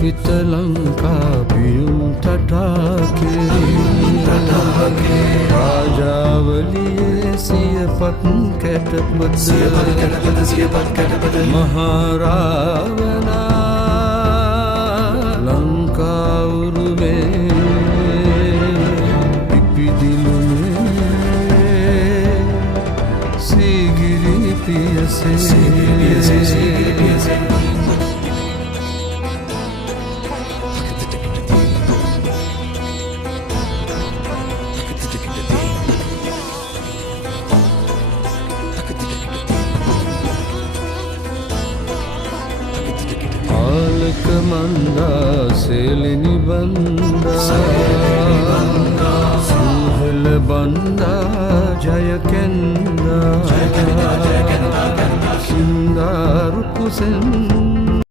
පිත ලංකා පියුම් තටාකේ රාජාවලියේ සියපත් කැටපත මහරාවනා ලංකා උරුමේ ඉපිදිලුනේ සීගිරි පියසේ मंदा सेलिनी बंदा सुहल बंदा जय केंदा सिंगार कुसन